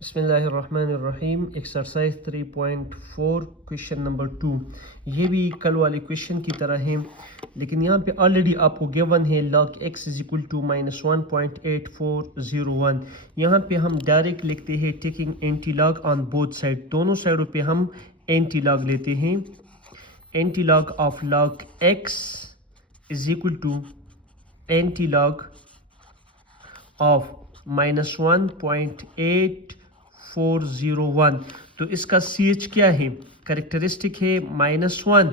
बिस्मिल्लाहिर्रहमानिर्रहीम। Exercise 3.4 question number 2। ये भी कल वाले क्वेश्चन की तरह है, लेकिन यहाँ पे ऑलरेडी आपको गिवन है log x is equal to -1.8401। यहाँ पे हम डायरेक्ट लिखते हैं taking anti log on both side. दोनों साइडों पे हम एंटी लॉग लेते हैं। Anti log of log x is equal to anti log of -1.8401। तो इसका CH क्या है, करेक्टरिस्टिक है -1,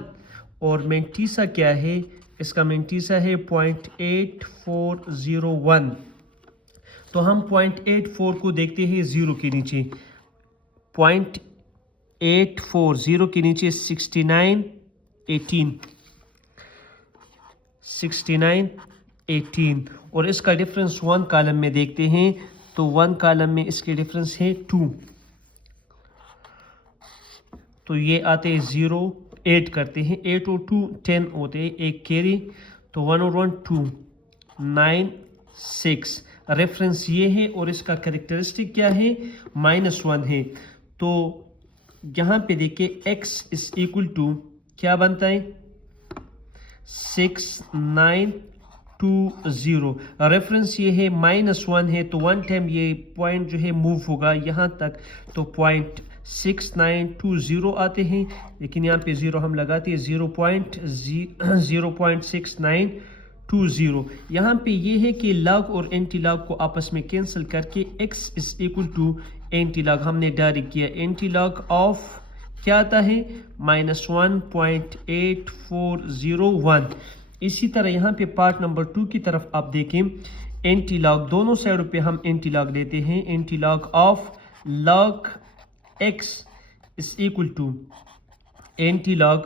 और मेंटीसा क्या है, इसका मेंटीसा है 0.8401। तो हम 0.84 को देखते हैं 0 के नीचे। 0.84 के नीचे 6918 और इसका डिफरेंस 1 कॉलम में देखते हैं तो 1 कॉलम में इसके डिफरेंस है 2। तो ये आते हैं 0 8 करते हैं, 8 और 2 10 होते हैं, एक कैरी, तो 1 और 1 2 9 6। रेफरेंस ये है और इसका करेक्टरिस्टिक क्या है, -1 है। तो यहाँ पे देखिए x इज इक्वल टू क्या बनता है 6920। रेफरेंस ये है -1 है, तो 1 टाइम ये पॉइंट जो है मूव होगा यहाँ तक, तो 0.6920 आते हैं, लेकिन यहाँ पे 0 हम लगाते हैं 0.6920। यहाँ पे ये है कि लॉग और एंटी लॉग को आपस में कैंसिल करके x is equal to anti log हमने डायरेक्ट किया। एंटी लॉग ऑफ क्या आता है -1.8401। इसी तरह यहाँ पे पार्ट नंबर 2 की तरफ आप देखें, एंटी लॉग दोनों साइडों पे हम एंटी लॉग लेते हैं। Anti log of log x is equal to anti log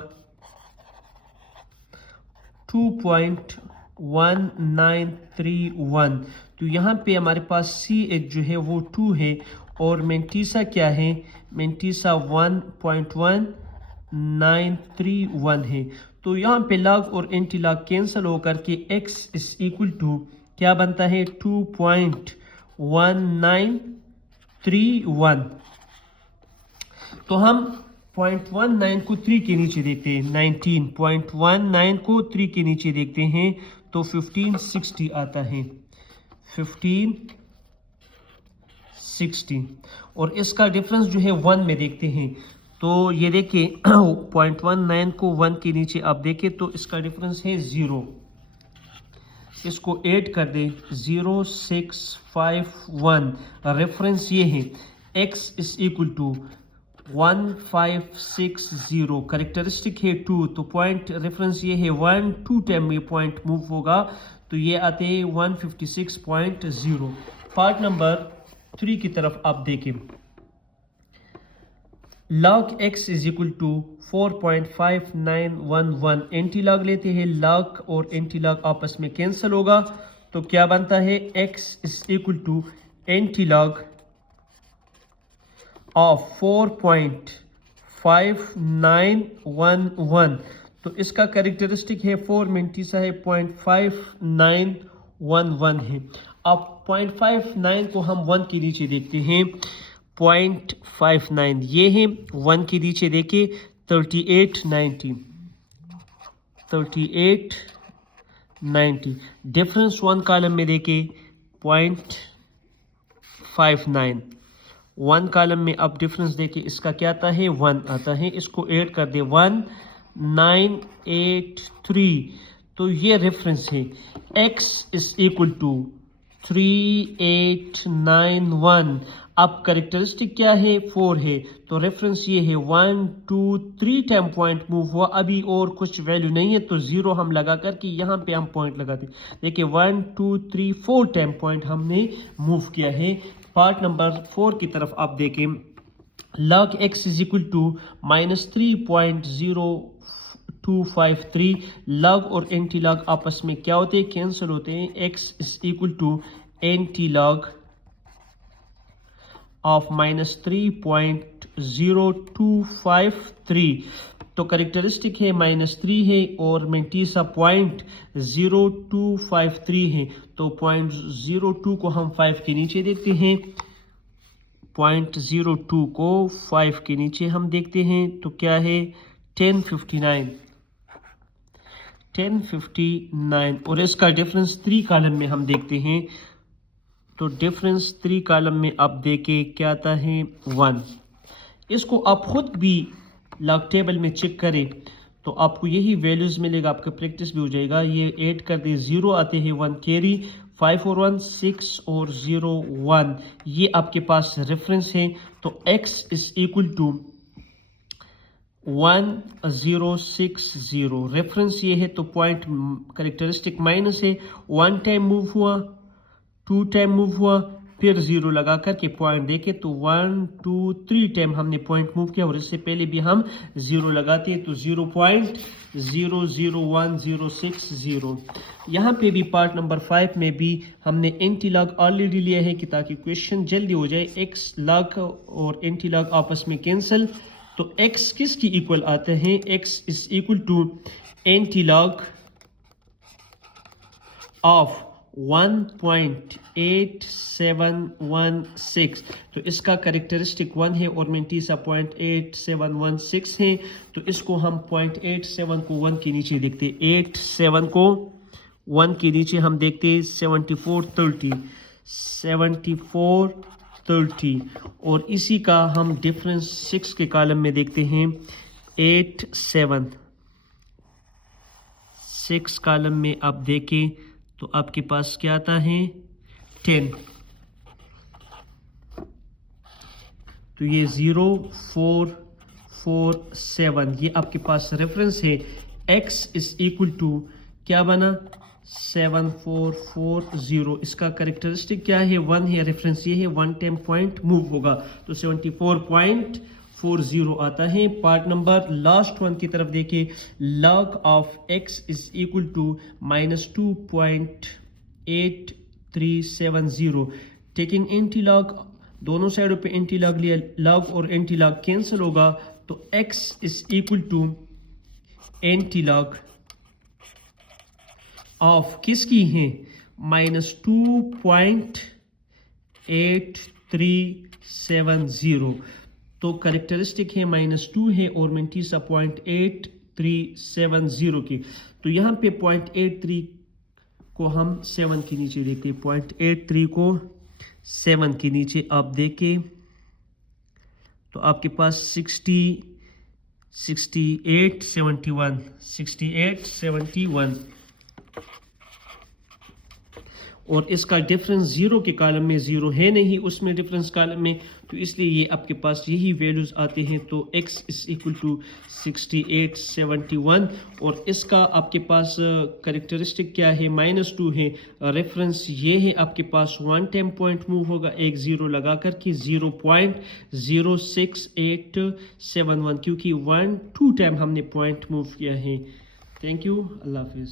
2.1931। तो यहाँ पे हमारे पास CH जो है वो 2 है और मेंटीसा क्या है, मेंटीसा 1.1931 है। तो यहाँ पे लॉग और एंटी लॉग कैंसिल होकर के x इज इक्वल टू क्या बनता है 2.1931। तो हम 0.19 को 3 के नीचे देखते हैं, 19.19 को 3 के नीचे देखते हैं तो 1560 आता है, 1560। और इसका डिफरेंस जो है 1 में देखते हैं, तो ये देखिए 0.19 को 1 के नीचे आप देखें तो इसका डिफरेंस है 0। इसको ऐड कर दें 0651। रेफरेंस ये है x is equal to 1560, characteristic है 2, तो पॉइंट रेफरेंस ये है 1 2 टाइम में पॉइंट मूव होगा, तो ये आते हैं 156.0। पार्ट नंबर 3 की तरफ आप देखें, log x is equal to 4.5911। Anti log लेते हैं, log और एंटी लॉग आपस में कैंसिल होगा, तो क्या बनता है x is equal to anti log of 4.5911। तो इसका करेक्टरिस्टिक है 4, मेंटीसा है 0.5911 है। अब 0.59 को हम 1 के नीचे देखते हैं, 0.59 ये है, 1 के नीचे देखिए 3890। डिफरेंस 1 कॉलम में देखिए 0.59, 1 कॉलम में अब डिफरेंस देखिए इसका क्या आता है 1 आता है, इसको ऐड कर दे 1983। तो ये रेफरेंस है x इज इक्वल टू 3891। अब करेक्टरिस्टिक क्या है 4 है, तो रेफरेंस ये है 1 2 3 टाइम पॉइंट मूव हुआ, अभी और कुछ वैल्यू नहीं है, तो 0 हम लगा करके यहाँ पे हम पॉइंट लगाते। देखिए 1 2 3 4 टाइम पॉइंट हमने मूव किया है। पार्ट नंबर 4 की तरफ आप देखें, log x is equal to -3.0253। log और एंटी लॉग आपस में क्या होते हैं, कैंसिल होते हैं। x is equal to anti log of -3.0253। तो करेक्टरिस्टिक है -3 है और मेंटीसा 0.0253 है, तो 0.02 को हम 5 के नीचे देखते हैं, 0.02 को 5 के नीचे हम देखते हैं तो क्या है 1059 और इसका डिफरेंस 3 कॉलम में हम देखते हैं तो डिफरेंस 3 कॉलम में आप देखें क्या आता है 1। इसको आप खुद भी लॉग टेबल में चेक करें तो आपको यही वैल्यूज मिलेगा, आपका प्रैक्टिस भी हो जाएगा। ये ऐड कर दे 0 आते हैं 1 कैरी 5 और 1 6 और 0 1, ये आपके पास रेफरेंस है। तो x is equal to 1060 reference ये है तो पॉइंट कैरेक्टरिस्टिक माइनस है, 1 टाइम मूव हुआ 2 टाइम मूव हुआ फिर 0 लगा करके पॉइंट देखे तो 1 2 3 टाइम हमने पॉइंट मूव किया और इससे पहले भी हम 0 लगाते हैं तो 0.001060। यहाँ पे भी पार्ट नंबर 5 में भी हमने एंटी लॉग ऑलरेडी लिया है कि ताकि क्वेश्चन जल्दी हो जाए। x लॉग और एंटी लॉग आपस में कैंसिल तो x किसकी इक्वल आते हैं, x is equal to anti log of 1.8716 तो इसका कैरेक्टरिस्टिक 1 है और मेंटीसा 0.8716 है तो इसको हम 0.87 को 1 के नीचे देखते हैं, 87 को 1 के नीचे हम देखते हैं 7430 और इसी का हम डिफरेंस 6 के कॉलम में देखते हैं 87 6 कॉलम में आप देखें तो आपके पास क्या आता है 10 तो ये 0447 ये आपके पास रेफरेंस है। x इज इक्वल टू क्या बना 7440, इसका कैरेक्टरिस्टिक क्या है 1 है, रेफरेंस ये है 1 टाइम पॉइंट मूव होगा तो 74.40 आता है। पार्ट नंबर लास्ट वन की तरफ देखिए, log of x is equal to -2.8370 taking anti log, दोनों साइडों पे एंटी लॉग लिया, लॉग और एंटी लॉग कैंसिल होगा तो x is equal to anti log of किसकी है -2.8370 तो कैरेक्टरिस्टिक है -2 है और मेंटीसा 0.8370 की तो यहाँ पे 0.83 को हम 7 के नीचे देखते हैं, 0.83 को 7 के नीचे आप देखें तो आपके पास 6871 और इसका डिफरेंस 0 के कॉलम में 0 है नहीं उसमें डिफरेंस कॉलम में तो इसलिए ये आपके पास यही वैल्यूज आते हैं तो x इज इक्वल टू 6871 और इसका आपके पास कैरेक्टरिस्टिक क्या है -2 है, रेफरेंस ये है आपके पास 1 टाइम पॉइंट मूव होगा, एक 0 लगा करके 0.06871 क्योंकि 1 2 टाइम हमने पॉइंट मूव किया है। थैंक यू, अल्लाह हाफिज़।